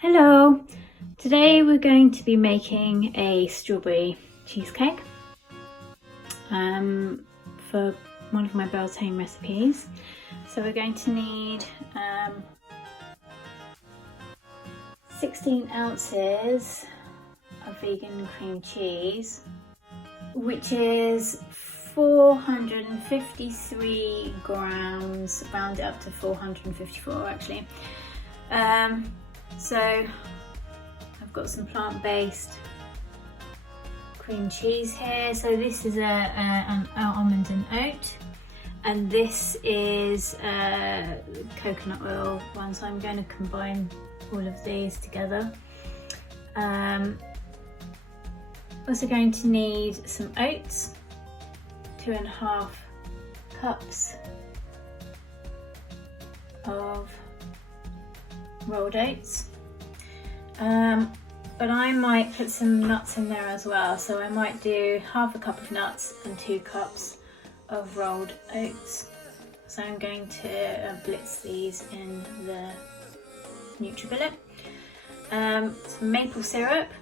Hello! Today we're going to be making a strawberry cheesecake for one of my Beltane recipes. So we're going to need 16 ounces of vegan cream cheese, which is 453 grams, round it up to 454 actually. So I've got some plant-based cream cheese here. So this is an almond and oat, and this is coconut oil one. So I'm going to combine all of these together. Also going to need some oats, 2.5 cups of rolled oats, but I might put some nuts in there as well, so I might do 1/2 cup of nuts and 2 cups of rolled oats. So I'm going to blitz these in the NutriBullet. Some maple syrup.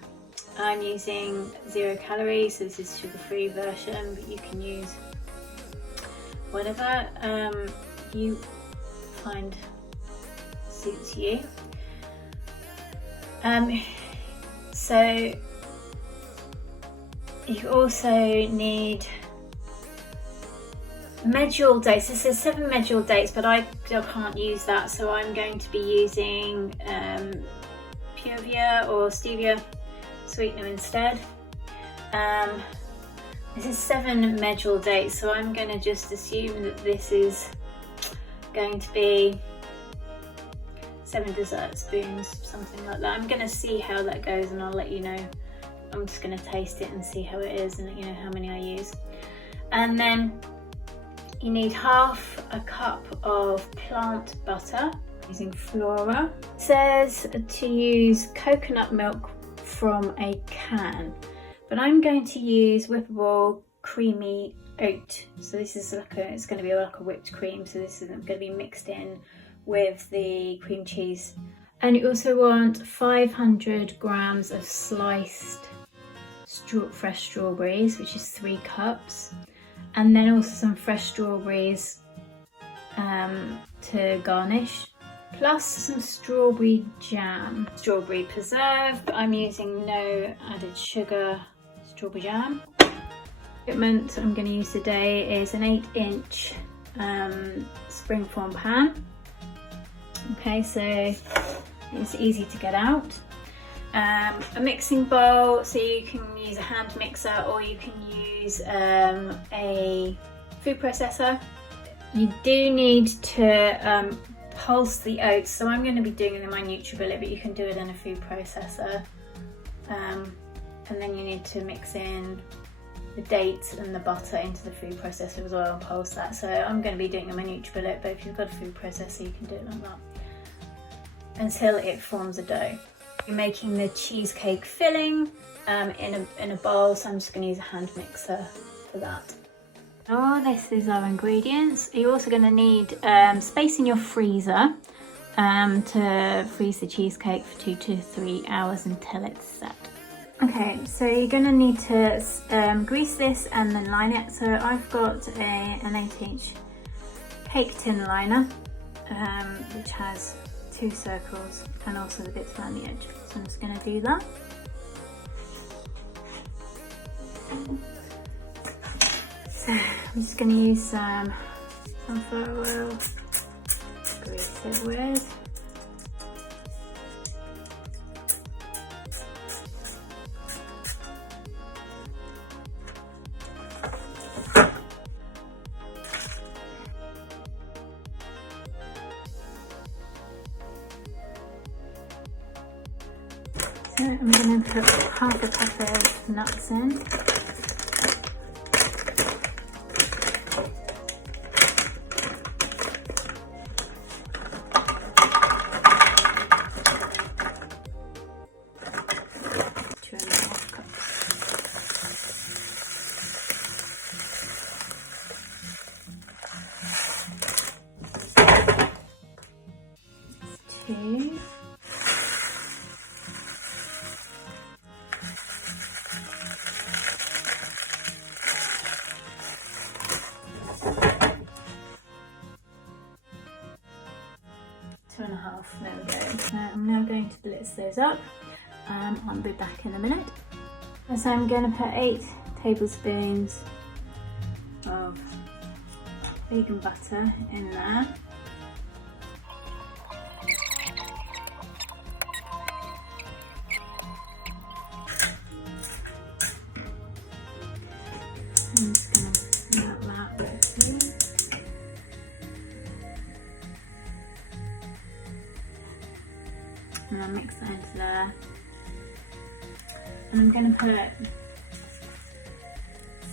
I'm using 0 calories, so this is sugar-free version, but you can use whatever you find suits you. So you also need medjool dates. This says 7 medjool dates, but I can't use that, so I'm going to be using Purevia or stevia sweetener instead. This is 7 medjool dates, so I'm going to just assume that this is going to be 7 dessert spoons, something like that. I'm going to see how that goes and I'll let you know. I'm just going to taste it and see how it is and let you know how many I use. And then you need 1/2 cup of plant butter using Flora. It says to use coconut milk from a can, but I'm going to use whippable creamy oat. So this is it's going to be like a whipped cream, so this isn't going to be mixed in with the cream cheese. And you also want 500 grams of sliced fresh strawberries, which is 3 cups, and then also some fresh strawberries to garnish, plus some strawberry jam, strawberry preserve, but I'm using no added sugar strawberry jam. Equipment I'm going to use today is an 8-inch springform pan. Okay, so it's easy to get out. A mixing bowl, so you can use a hand mixer or you can use a food processor. You do need to pulse the oats, so I'm going to be doing it in my NutriBullet, but you can do it in a food processor. And then you need to mix in the dates and the butter into the food processor as well and pulse that. So I'm going to be doing it in my NutriBullet, but if you've got a food processor you can do it like that until it forms a dough. You're making the cheesecake filling in a bowl, so I'm just going to use a hand mixer for that. Oh, this is our ingredients. You're also going to need space in your freezer to freeze the cheesecake for 2 to 3 hours until it's set. Okay, so you're going to need to grease this and then line it. So I've got an 8-inch cake tin liner, which has 2 circles and also the bits around the edge. So I'm just going to do that. So I'm just going to use some sunflower oil to grease it with. So I'm going to put 1/2 cup of nuts in. 2.5. There we go. So I'm now going to blitz those up. I'll be back in a minute. So I'm going to put 8 tablespoons of vegan butter in there. I'm just going to melt that too. And I'll mix that into there. And I'm going to put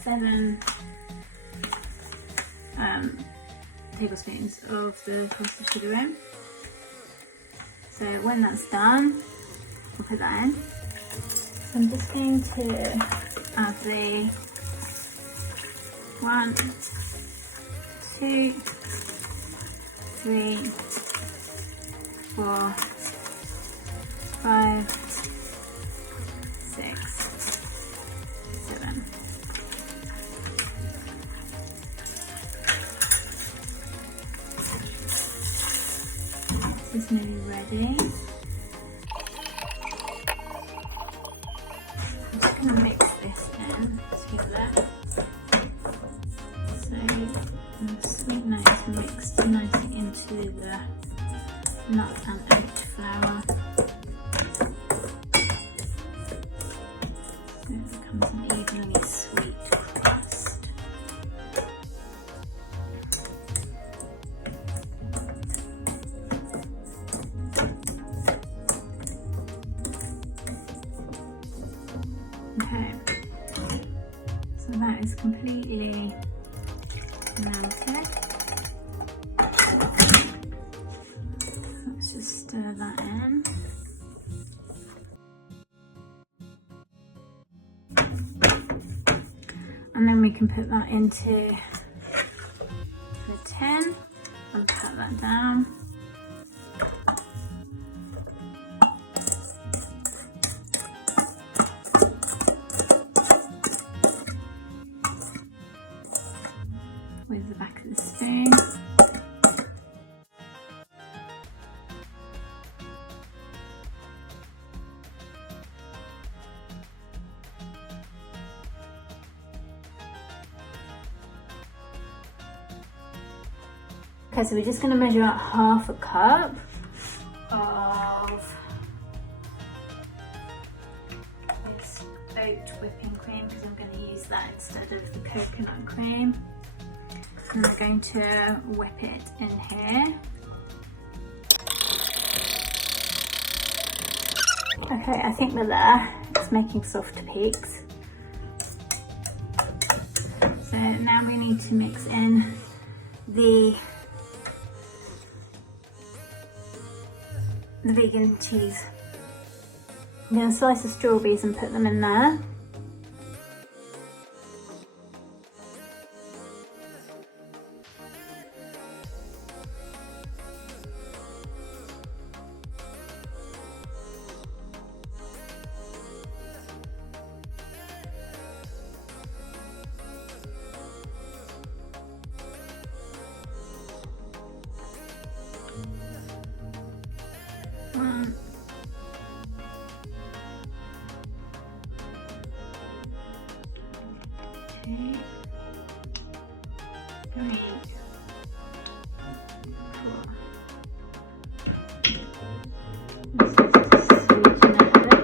7 tablespoons of the frosted sugar in. So when that's done, I'll put that in. So I'm just going to add the 1, 2, 3, 4, 5, 6, 7. This is nearly ready. I'm just going to mix this in together. So the sweet notes mixed nicely into the nut and oat flour. So it becomes an evenly sweet crust. Okay, so that is completely melted. Let's just stir that in. And then we can put that into the tin and pat that down. With the back of the spoon. Okay, so we're just going to measure out 1/2 cup of this oat whipping cream because I'm going to use that instead of the coconut cream. And we're going to whip it in here. Okay, I think we're there. It's making soft peaks. So now we need to mix in the vegan cheese. I'm going to slice the strawberries and put them in there. Okay. 3, 4. This is just sweeten it a bit.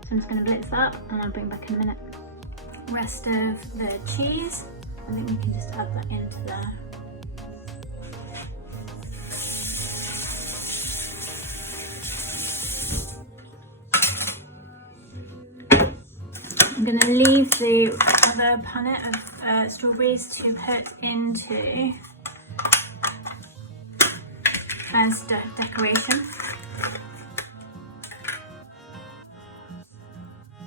So I'm just going to blitz up and I'll bring back in a minute. Rest of the cheese, I think we can just add that into there. I'm going to leave the other punnet of strawberries to put into as decoration.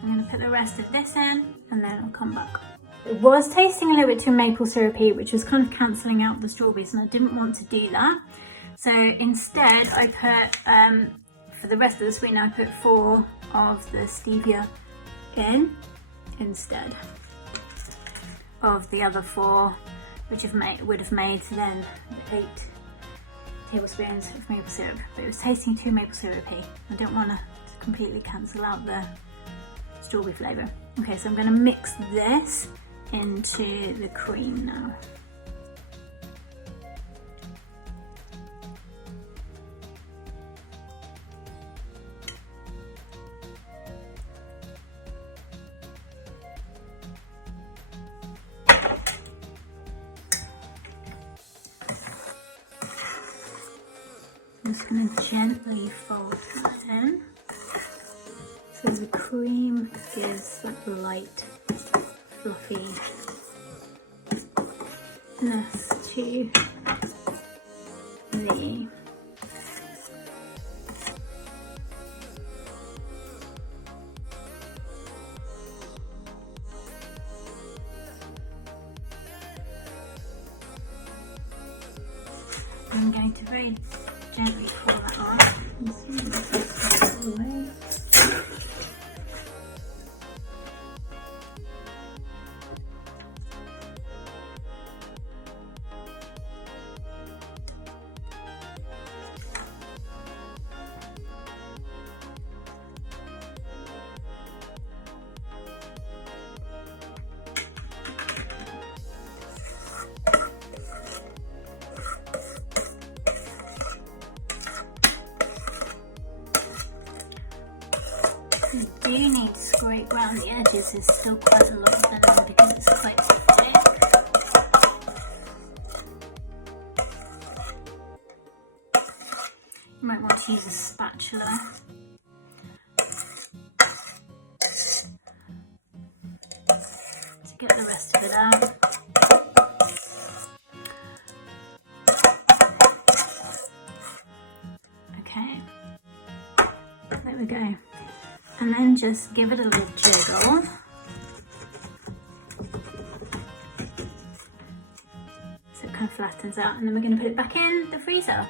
I'm going to put the rest of this in and then I'll come back. It was tasting a little bit too maple syrupy, which was kind of cancelling out the strawberries, and I didn't want to do that. So instead I put, for the rest of the sweetener, I put 4 of the stevia in instead. of the other 4, which would have made then 8 tablespoons of maple syrup, but it was tasting too maple syrupy. I don't want to completely cancel out the strawberry flavour. Okay, so I'm going to mix this into the cream now. I'm just going to gently fold that in, so the cream gives that light, fluffiness to the I'm going to very gently pour that off and see if it's all the way. You do need to scrape around the edges. There's still quite a lot of them because it's quite thick. You might want to use a spatula to get the rest of it out. Okay, there we go. And then just give it a little jiggle. So it kind of flattens out, and then we're going to put it back in the freezer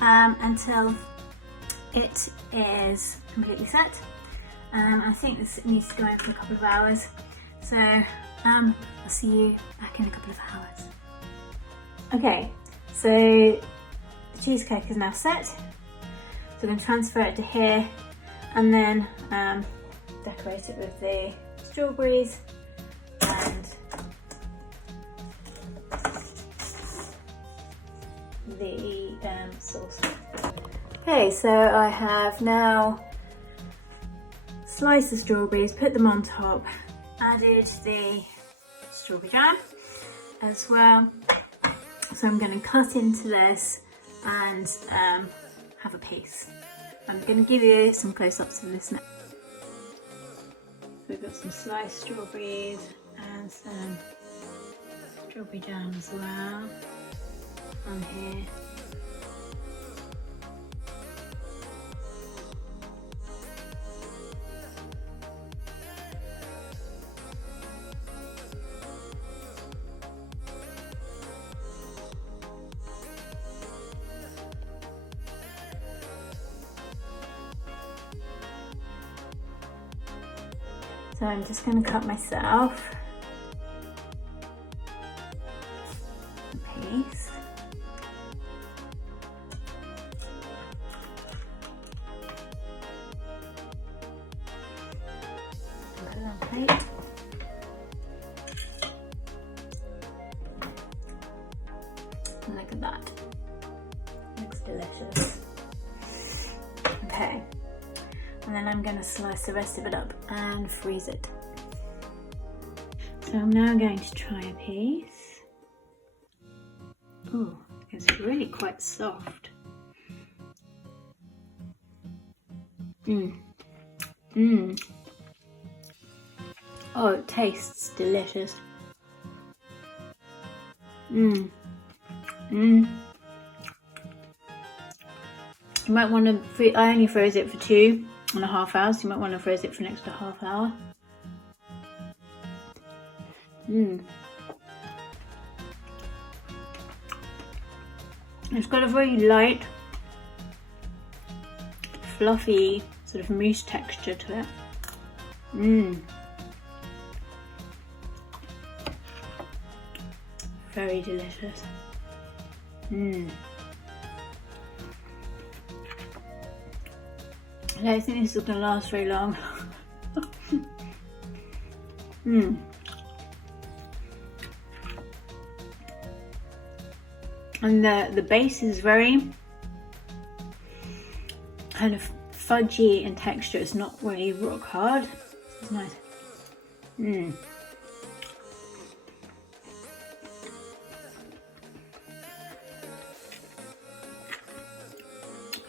until it is completely set. I think this needs to go in for a couple of hours. So I'll see you back in a couple of hours. Okay, so the cheesecake is now set. So we're going to transfer it to here, and then decorate it with the strawberries and the sauce. Okay, so I have now sliced the strawberries, put them on top, added the strawberry jam as well. So I'm going to cut into this and have a piece. I'm going to give you some close-ups of this now. We've got some sliced strawberries and some strawberry jam as well on here. So I'm just going to cut myself a piece. Put it on a plate. And look at that. Looks delicious. Okay. And then I'm going to slice the rest of it up and freeze it. So I'm now going to try a piece. Oh, it's really quite soft. Oh, it tastes delicious. You might want to, I only froze it for 2.5 hours, so you might want to freeze it for an extra half hour. It's got a very light, fluffy, sort of mousse texture to it. Very delicious. I don't think this is going to last very long. And the base is very kind of fudgy in texture. It's not really rock hard. It's nice.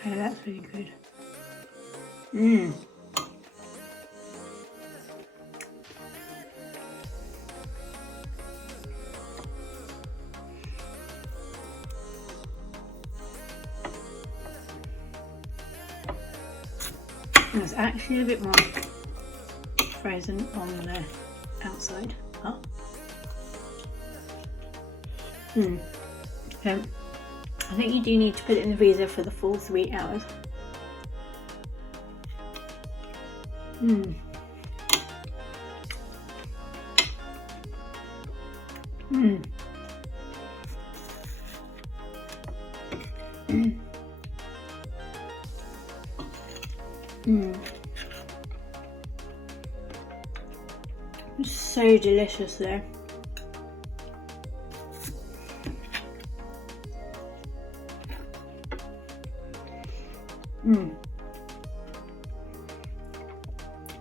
Okay, that's really good. There's actually a bit more frozen on the outside. Oh. I think you do need to put it in the freezer for the full 3 hours. It's so delicious though.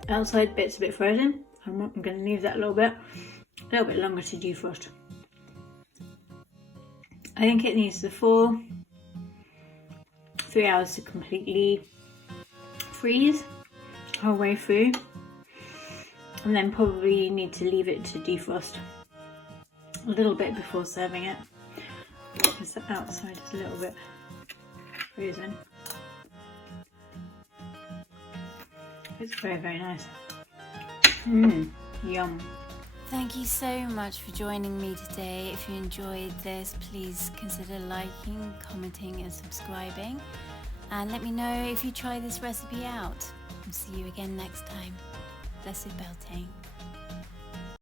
Outside bit's a bit frozen. I'm going to leave that a little bit longer to defrost. I think it needs the full 3 hours to completely freeze the whole way through, and then probably need to leave it to defrost a little bit before serving it, because the outside is a little bit frozen. It's very, very nice. Yum. Thank you so much for joining me today. If you enjoyed this, please consider liking, commenting and subscribing. And let me know if you try this recipe out. I'll see you again next time. Blessed Beltane.